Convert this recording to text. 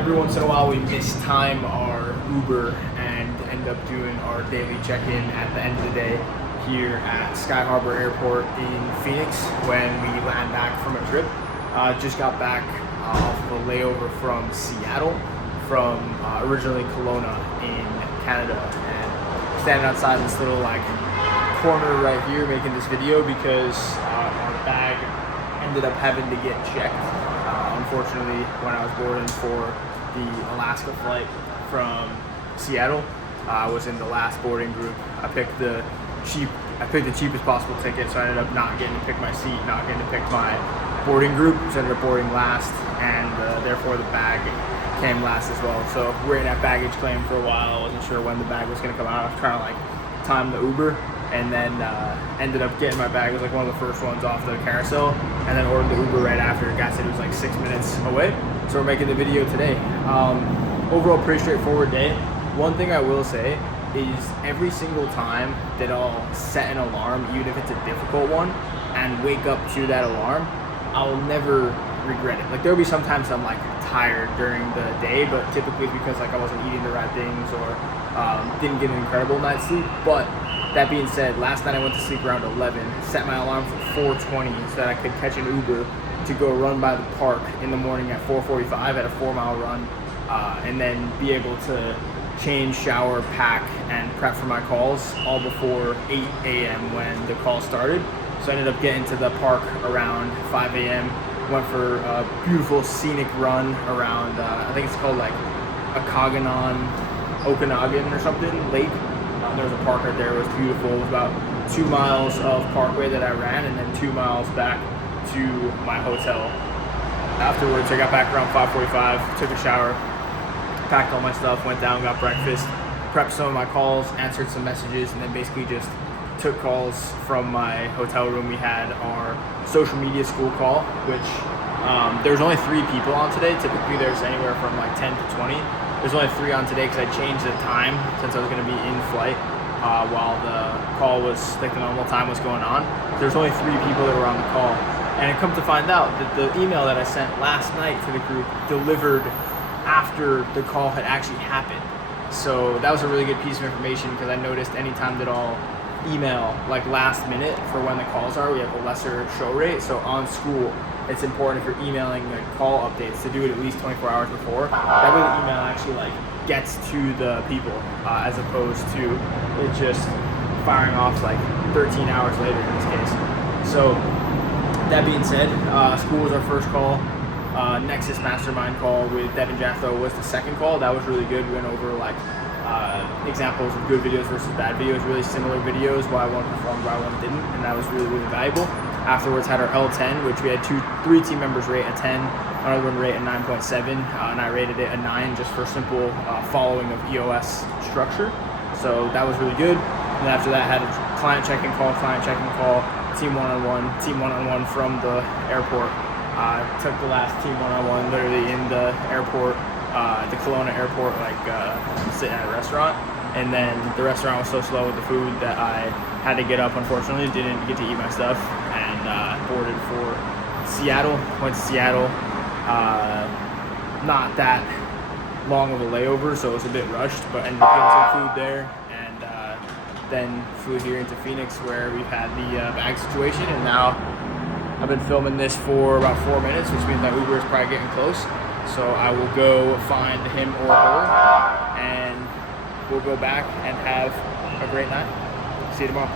every once in a while we mistime our Uber and end up doing our daily check-in at the end of the day here at Sky Harbor Airport in Phoenix when we land back from a trip. Just got back off of a layover from Seattle, from originally Kelowna in Canada, and standing outside this little corner right here making this video because our bag ended up having to get checked. Unfortunately, when I was boarding for the Alaska flight from Seattle, I was in the last boarding group. I picked the cheapest possible ticket, so I ended up not getting to pick my seat, not getting to pick my boarding group, so I ended up boarding last, and therefore the bag came last as well. So we're in that baggage claim for a while. I wasn't sure when the bag was going to come out. I was trying to time the Uber, and then ended up getting my bag. It was one of the first ones off the carousel, and then ordered the Uber right after. The guy said it was 6 minutes away, so we're making the video today. Overall, pretty straightforward day. One thing I will say is every single time that I'll set an alarm, even if it's a difficult one, and wake up to that alarm, I'll never regret it. There'll be sometimes I'm tired during the day, but typically it's because I wasn't eating the right things or didn't get an incredible night's sleep. But that being said, last night I went to sleep around 11, set my alarm for 4:20 so that I could catch an Uber to go run by the park in the morning at 4:45 at a 4-mile run, and then be able to change, shower, pack, and prep for my calls all before 8 a.m. when the call started. So I ended up getting to the park around 5 a.m. Went for a beautiful scenic run around, I think it's called Okanagan or something, lake. There was a park right there. It was beautiful. It was about 2 miles of parkway that I ran, and then 2 miles back to my hotel. Afterwards, I got back around 5:45, took a shower, packed all my stuff, went down, got breakfast, prepped some of my calls, answered some messages, and then basically just took calls from my hotel room. We had our social media school call, which there's only 3 people on today. Typically there's anywhere from 10 to 20. There's only 3 on today because I changed the time since I was going to be in flight while the call was, the normal time was going on. There's only 3 people that were on the call. And I come to find out that the email that I sent last night to the group delivered after the call had actually happened. So that was a really good piece of information because I noticed anytime that I'll email last minute for when the calls are, we have a lesser show rate. So on school, it's important if you're emailing call updates to do it at least 24 hours before. That way the email actually gets to the people as opposed to it just firing off 13 hours later in this case. So that being said, school was our first call. Nexus Mastermind call with Devin Jaffa was the second call. That was really good. We went over examples of good videos versus bad videos, really similar videos, why one performed, why one didn't, and that was really, really valuable. Afterwards, had our L10, which we had 3 team members rate a 10, another one rate a 9.7, and I rated it a 9 just for simple following of EOS structure. So that was really good. And after that, had a client check-in call, team one-on-one from the airport. Took the last team one-on-one literally in the airport, the Kelowna airport, sitting at a restaurant. And then the restaurant was so slow with the food that I had to get up, unfortunately, didn't get to eat my stuff, and boarded for Seattle. Went to Seattle, not that long of a layover, so it was a bit rushed, but ended up getting some food there, and then flew here into Phoenix where we've had the bag situation, and now I've been filming this for about 4 minutes, which means my Uber is probably getting close. So I will go find him or her, and we'll go back and have a great night. See you tomorrow.